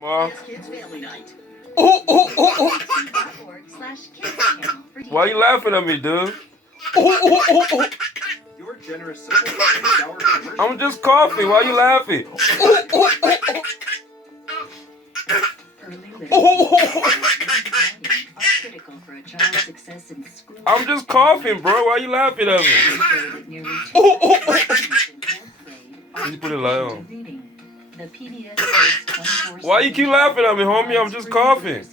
Ma. Kids Family Night. Oh. Why you laughing at me, dude? Your generous support makes our commercial. I'm just coughing. Why you laughing? I'm just coughing, bro. Why you laughing at me? You put it light on. Why you keep laughing at me, homie? I'm just coughing.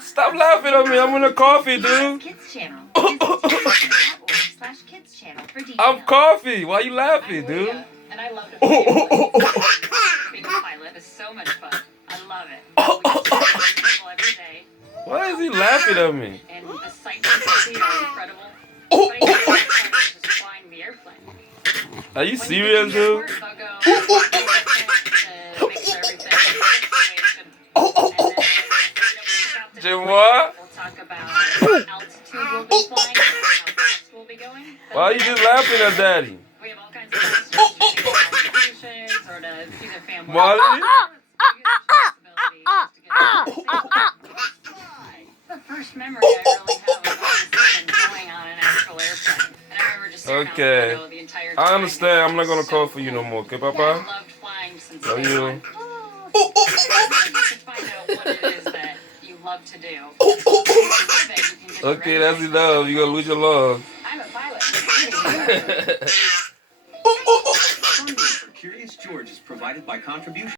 Stop laughing at me. I'm in a coffee, dude. I'm coffee. Why you laughing, dude? And I love to being a pilot is so much fun. I love it. We people every day. Why is he laughing at me? And the sights you see are incredible. But it's just flying the airplane. Are you serious, dude? They'll go to make sure everything is Jim, what? We'll talk about altitude we'll be flying, how fast we'll be going. Why are you just laughing at daddy? We have all kinds of contributions or to see the family. Molly? The first memory I really have was going on an actual airplane. And I remember just sitting Okay. out the window the entire time. I understand. I'm not gonna call for you no more, okay, I Papa? loved flying since Love day you. one. To find out what it is that you love to do. Okay, that's enough. You're gonna lose your love. I'm a pilot. Funding for Curious George is provided by contribution.